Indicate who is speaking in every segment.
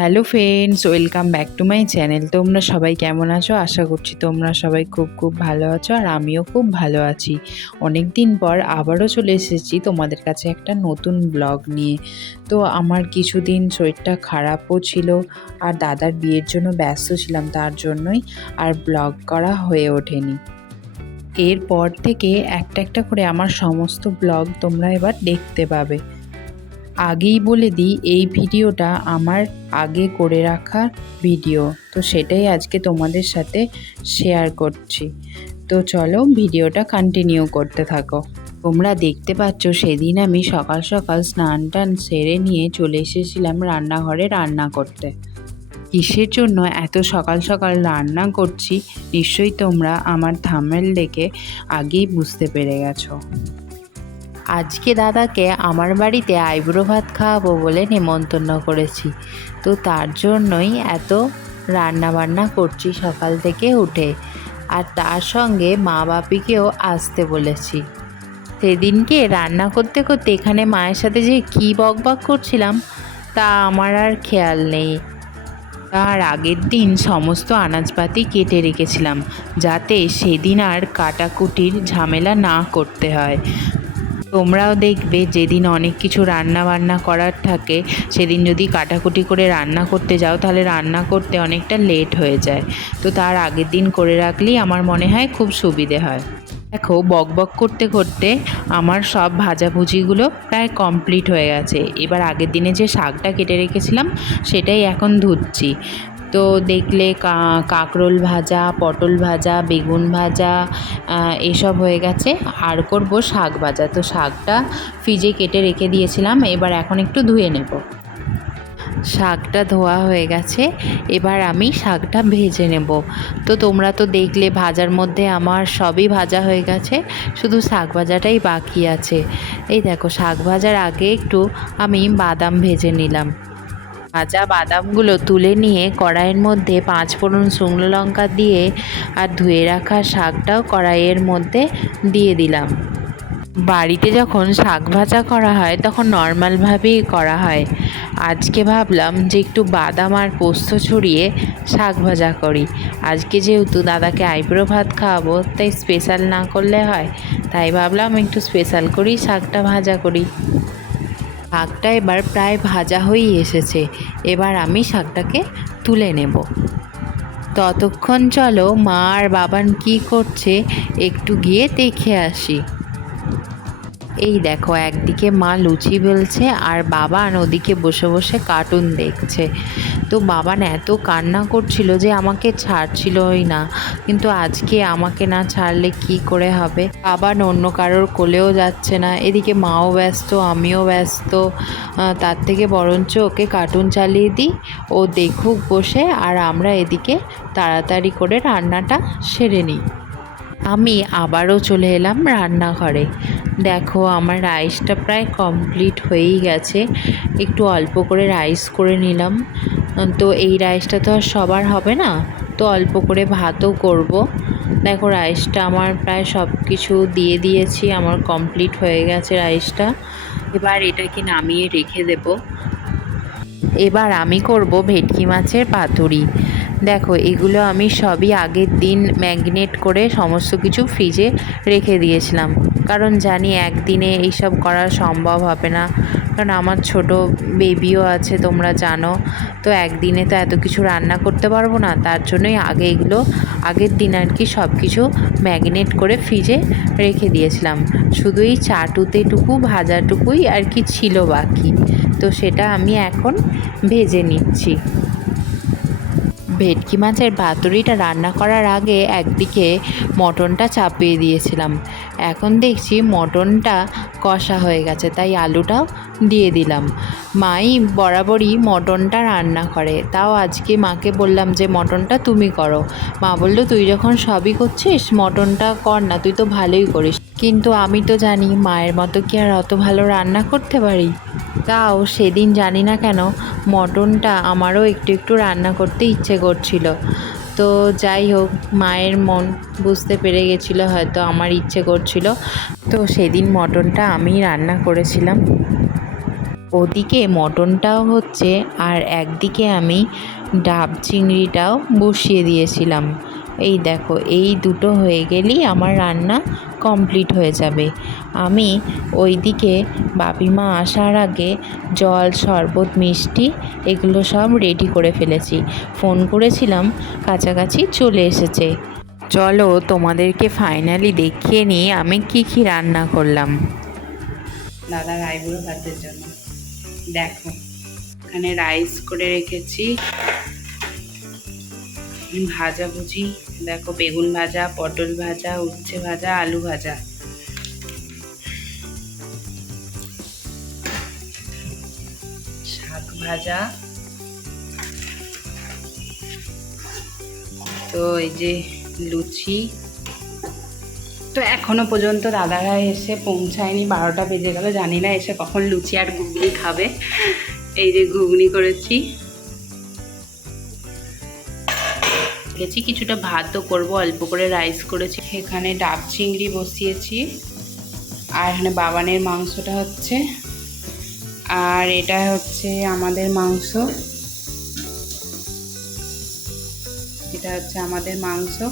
Speaker 1: Hello friends welcome back to my channel তোমরা সবাই কেমন আছো? আশা করছি তোমরা সবাই খুব খুব ভালো আছো আর আমিও খুব ভালো আছি। অনেক দিন পর আবারও চলে এসেছি তোমাদের কাছে একটা নতুন ব্লগ নিয়ে। তো আমার কিছুদিন শরীরটা খারাপও ছিল আর দাদার বিয়ের জন্য ব্যস্ত ছিলাম তার জন্যই আর ব্লগ করা হয়ে ওঠেনি। এরপর থেকে একটা একটা করে আমার সমস্ত ব্লগ তোমরা এবার দেখতে পাবে। আগেই বলে দিই, এই ভিডিওটা আমার আগে করে রাখা ভিডিও। তো সেটাই আজকে তোমাদের সাথে শেয়ার করছি। তো চলো ভিডিওটা কন্টিনিউ করতে থাকো। তোমরা দেখতে পাচ্ছ, সেদিন আমি সকাল সকাল স্নান টান সেরে নিয়ে চলে এসেছিলাম রান্নাঘরে রান্না করতে। কিসের জন্য এত সকাল সকাল রান্না করছি, নিশ্চয়ই তোমরা আমার থামেল দেখে আগেই বুঝতে পেরে গেছো। আজকে দাদাকে আমার বাড়িতে আইব্রো ভাত খাওয়াবো বলে নেমন্তন্ন করেছি। তো তার জন্যই এত রান্না বান্না করছি সকাল থেকে উঠে। আর তার সঙ্গে মা বাপিকেও আসতে বলেছি। সেদিনকে রান্না করতে করতে এখানে মায়ের সাথে যে কী বক বক করছিলাম, তা আমার আর খেয়াল নেই। তার আগের দিন সমস্ত আনাজপাতি কেটে রেখেছিলাম, যাতে সেদিন আর কাটাকুটির ঝামেলা না করতে হয়। তোমরাও দেখবে যেদিন অনেক কিছু রান্না বান্না করার থাকে, সেদিন যদি কাটাকুটি করে রান্না করতে যাও, তাহলে রান্না করতে অনেকটা লেট হয়ে যায়। তো তার আগের দিন করে রাখলেই আমার মনে হয় খুব সুবিধে হয়। দেখো, বক বক করতে করতে আমার সব ভাজাভুজিগুলো প্রায় কমপ্লিট হয়ে গেছে। এবার আগের দিনে যে শাকটা কেটে রেখেছিলাম, সেটাই এখন ধুচ্ছি। তো দেখলে কাঁকরোল ভাজা, পটল ভাজা, বেগুন ভাজা এসব হয়ে গেছে। আর করব শাক ভাজা। তো শাকটা ফ্রিজে কেটে রেখে দিয়েছিলাম, এবার এখন একটু ধুয়ে নেব। শাকটা ধোয়া হয়ে গেছে, এবার আমি শাকটা ভেজে নেব। তো তোমরা তো দেখলে ভাজার মধ্যে আমার সবই ভাজা হয়ে গেছে, শুধু শাক ভাজাটাই বাকি আছে। এই দেখো, শাক ভাজার আগে একটু আমি বাদাম ভেজে নিলাম। ভাজা বাদামগুলো তুলে নিয়ে কড়াইয়ের মধ্যে পাঁচ ফোড়ন শুকনো লঙ্কা দিয়ে আর ধুয়ে রাখা শাকটাও কড়াইয়ের মধ্যে দিয়ে দিলাম। বাড়িতে যখন শাক ভাজা করা হয়, তখন নর্মালভাবেই করা হয়। আজকে ভাবলাম যে একটু বাদাম আর পোস্ত ছড়িয়ে শাক ভাজা করি। আজকে যেহেতু দাদাকে আইব্রো ভাত খাওয়াবো, তাই স্পেশাল না করলে হয়। তাই ভাবলাম একটু স্পেশাল করি শাকটা ভাজা করি। শাকটা এবার প্রায় ভাজা হয়েই এসেছে। এবার আমি শাকটাকে তুলে নেব। ততক্ষণ চলো মা আর বাবান কী করছে একটু গিয়ে দেখে আসি। এই দেখো, একদিকে মা লুচি বেলছে আর বাবান ওদিকে বসে বসে কার্টুন দেখছে। তো বাবান এত কান্না করছিল যে আমাকে ছাড়ছিলই না। কিন্তু আজকে আমাকে না ছাড়লে কি করে হবে? বাবান অন্য কারোর কোলেও যাচ্ছে না। এদিকে মাও ব্যস্ত, আমিও ব্যস্ত। তার থেকে বরঞ্চ ওকে কার্টুন চালিয়ে দিই, ও দেখুক বসে, আর আমরা এদিকে তাড়াতাড়ি করে রান্নাটা সেরে নিই। আমি আবারও চলে এলাম রান্নাঘরে। দেখো, আমার রাইসটা প্রায় কমপ্লিট হয়েই গেছে। একটু অল্প করে রাইস করে নিলাম। তো এই রাইসটা তো আর সবার হবে না, তো অল্প করে ভাতও করব। দেখো, রাইসটা আমার প্রায় সব কিছু দিয়ে দিয়েছি, আমার কমপ্লিট হয়ে গেছে রাইসটা। এবার এটাকে নামিয়ে রেখে দেবো। এবার আমি করব ভেটকি মাছের পাতুরি। দেখো, এগুলো আমি সবই আগের দিন ম্যাগনেট করে সমস্ত কিছু ফ্রিজে রেখে দিয়েছিলাম। কারণ জানি একদিনে এইসব করা সম্ভব হবে না। কারণ আমার ছোট বেবিও আছে, তোমরা জানো। তো একদিনে তো এত কিছু রান্না করতে পারব না। তার জন্যই আগে এগুলো, আগের দিন আর কি সব কিছু ম্যাগনেট করে ফ্রিজে রেখে দিয়েছিলাম। শুধু এই চাটুতেটুকু, ভাজাটুকুই আর কি ছিল বাকি। তো সেটা আমি এখন ভেজে নিচ্ছি। ভেটকি মাছের পাতুরিটা রান্না করার আগে একদিকে মটনটা চাপিয়ে দিয়েছিলাম। এখন দেখছি মটনটা কষা হয়ে গেছে, তাই আলুটাও দিয়ে দিলাম। মাই বরাবরই মটনটা রান্না করে, তাও আজকে মাকে বললাম যে, মটনটা তুমি করো। মা বলল, তুই যখন সবই করছিস, মটনটা কর না, তুই তো ভালোই করিস। কিন্তু আমি তো জানি মায়ের মতো কি আর অত ভালো রান্না করতে পারি। তাও সেদিন জানি না কেন, মটনটা আমারও একটু একটু রান্না করতে ইচ্ছে করছিল। তো যাই হোক, মায়ের মন বুঝতে পেরে গেছিল, হয়তো আমার ইচ্ছে করছিল। তো সেদিন মটনটা আমি রান্না করেছিলাম। ওদিকে মটনটাও হচ্ছে, আর একদিকে আমি ডাব চিংড়িটাও বসিয়ে দিয়েছিলাম। এই দেখো, এই দুটো হয়ে গেলেই আমার রান্না কমপ্লিট হয়ে যাবে। আমি ওইদিকে বাপিমা আসার আগে জল, শরবত, মিষ্টি এগুলো সব রেডি করে ফেলেছি। ফোন করেছিলাম, কাছাকাছি চলে এসেছে। চলো তোমাদেরকে ফাইনালি দেখিয়ে নিই আমি কি কি রান্না করলাম। দাদা আইবুড়ো ভাতের জন্য। দেখো, এখানে রাইস করে রেখেছি। ভাজা ভুজি, দেখো বেগুন ভাজা, পটল ভাজা, উচ্ছে ভাজা, আলু ভাজা। শাক ভাজা। তো এই যে লুচি। তো এখনও পর্যন্ত দাদারা এসে পৌঁছায়নি, বারোটা বেজে গেল, জানি না এসে কখন লুচি আর ঘুগনি খাবে। এই যে ঘুগনি করেছি। গেছি কিছুটা ভাতও করব, অল্প করে রাইস করেছি। এখানে ডাব চিংড়ি বসিয়েছি, আর এখানে বাবানের মাংসটা হচ্ছে। আর এটা হচ্ছে আমাদের মাংস। এটা হচ্ছে আমাদের মাংস।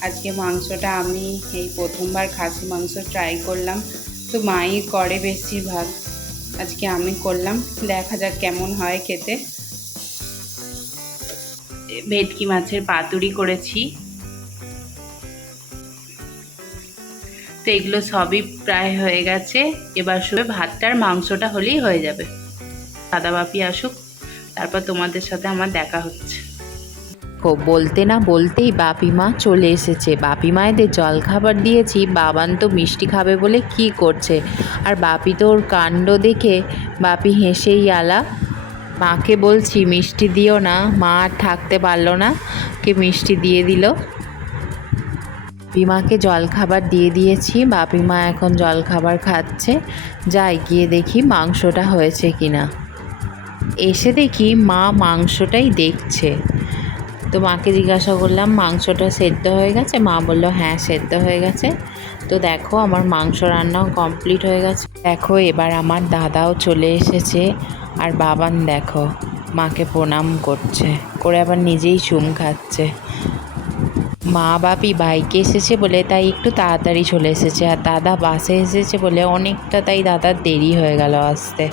Speaker 1: আজকে মাংসটা আমি এই প্রথমবার খাসি মাংস ট্রাই করলাম। তো মাই করে বেশিরভাগ। আজকে আমি করলাম। দেখা যাক কেমন হয় খেতে। ভেটকি মাছের পাতুরি করেছি। তো এগুলো সবই প্রায় হয়ে গেছে। এবার শুধু ভাতটার মাংসটা হলেই হয়ে যাবে। দাদা বাপি আসুক, তারপর তোমাদের সাথে আমার দেখা হচ্ছে। বলতে না বলতেই বাপি মা চলে এসেছে। বাপি মায়েদের জল খাবার দিয়েছি, বাবান তো মিষ্টি খাবে বলে কি করছে? আর বাপি তো ওর কাণ্ড দেখে বাপি হেসেই আলা। মাকে বলছি, মিষ্টি দিও না, মা আর থাকতে পারল না। কে মিষ্টি দিয়ে দিল। বাপিমাকে জল খাবার দিয়ে দিয়েছি। বাপিমা এখন জল খাবার খাচ্ছে। যাই, গিয়ে দেখি মাংসটা হয়েছে কিনা। এসে দেখি মা মাংসটাই দেখছে। তো মাকে জিজ্ঞাসা করলাম, মাংসটা সেদ্ধ হয়ে গেছে? মা বলল হ্যাঁ সেদ্ধ হয়ে গেছে। তো দেখো, আমার মাংস রান্নাও কমপ্লিট হয়ে গেছে। দেখো, এবার আমার দাদাও চলে এসেছে। আর বাবান দেখো, মাকে প্রণাম করছে, করে আবার নিজেই চুম খাচ্ছে। মা বাপি বাইকে এসেছে বলে তাই একটু তাড়াতাড়ি চলে এসেছে, আর দাদা বাসে এসেছে বলে অনেকটা তাই দাদার দেরি হয়ে গেল আসতে।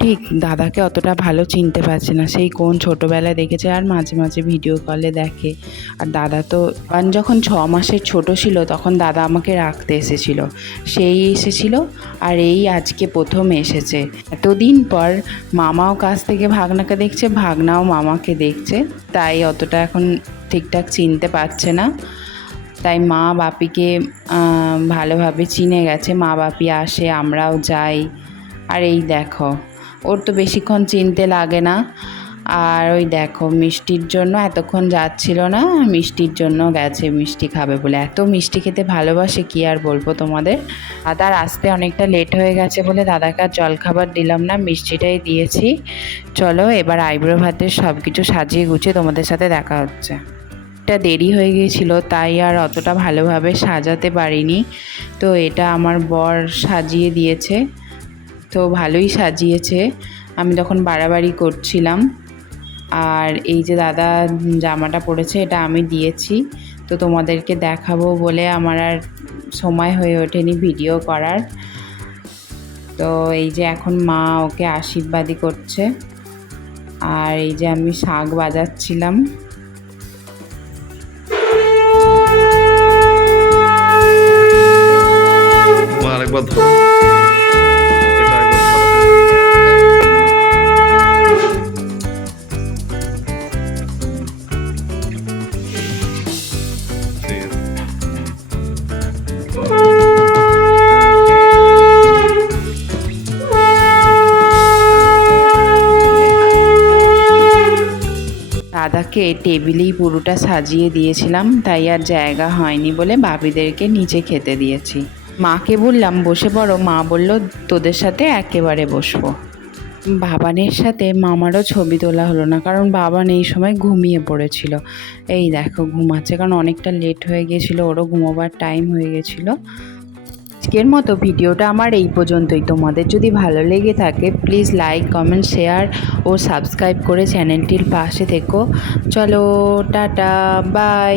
Speaker 1: ঠিক, দাদাকে অতটা ভালো চিনতে পারছে না। সেই কোন ছোটোবেলায় দেখেছে আর মাঝে মাঝে ভিডিও কলে দেখে। আর দাদা তো আন যখন ছ মাসের ছোট ছিল, তখন দাদা আমাকে রাখতে এসেছিল। সেই এসেছিল আর এই আজকে প্রথম এসেছে। এতদিন পর মামাও কাছ থেকে ভাগনাকে দেখছে, ভাগনাও মামাকে দেখছে। তাই অতটা এখন ঠিকঠাক চিনতে পারছে না। তাই মা বাপিকে ভালোভাবে চিনে গেছে। মা বাপি আসে, আমরাও যাই। আর এই দেখো, ওর তো বেশিক্ষণ চিনতে লাগে না। আর ওই দেখো, মিষ্টির জন্য এতক্ষণ যাচ্ছিল না, মিষ্টির জন্য গেছে, মিষ্টি খাবে বলে। এত মিষ্টি খেতে ভালোবাসে কি আর বলব তোমাদের? দাদার আসতে অনেকটা লেট হয়ে গেছে বলে দাদাকে আর জলখাবার দিলাম না, মিষ্টিটাই দিয়েছি। চলো, এবার আইব্রো ভাতের সব কিছু সাজিয়ে গুছিয়ে তোমাদের সাথে দেখা হচ্ছে। এটা দেরি হয়ে গিয়েছিল তাই আর অতটা ভালোভাবে সাজাতে পারিনি। তো এটা আমার বর সাজিয়ে দিয়েছে। তো ভালোই সাজিয়েছে। আমি তখন বাড়াবাড়ি করছিলাম। আর এই যে দাদা জামাটা পরেছে, এটা আমি দিয়েছি। তো তোমাদেরকে দেখাবো বলে আমার আর সময় হয়ে ওঠেনি ভিডিও করার। তো এই যে এখন মা ওকে আশীর্বাদই করছে। আর এই যে আমি শাক বাজাচ্ছিলাম।
Speaker 2: আরেকবার
Speaker 1: দাদাকে টেবিলেই পুরোটা সাজিয়ে দিয়েছিলাম, তাই আর জায়গা হয়নি বলে বাপিদেরকে নিচে খেতে দিয়েছি। মাকে বললাম, বসে পড়ো। মা বলল, তোদের সাথে একেবারে বসবো। বাবানের সাথে মামারও ছবি তোলা হলো না, কারণ বাবান এই সময় ঘুমিয়ে পড়েছিল। এই দেখো, ঘুমাচ্ছে, কারণ অনেকটা লেট হয়ে গিয়েছিল ওরও ঘুমোবার টাইম হয়ে গেছিল। আজকের মতো ভিডিওটা আমার এই পর্যন্তই। তোমাদের যদি ভালো লেগে থাকে প্লিজ লাইক কমেন্ট শেয়ার ও সাবস্ক্রাইব করে চ্যানেলটির পাশে থেকো। চলো, টাটা বাই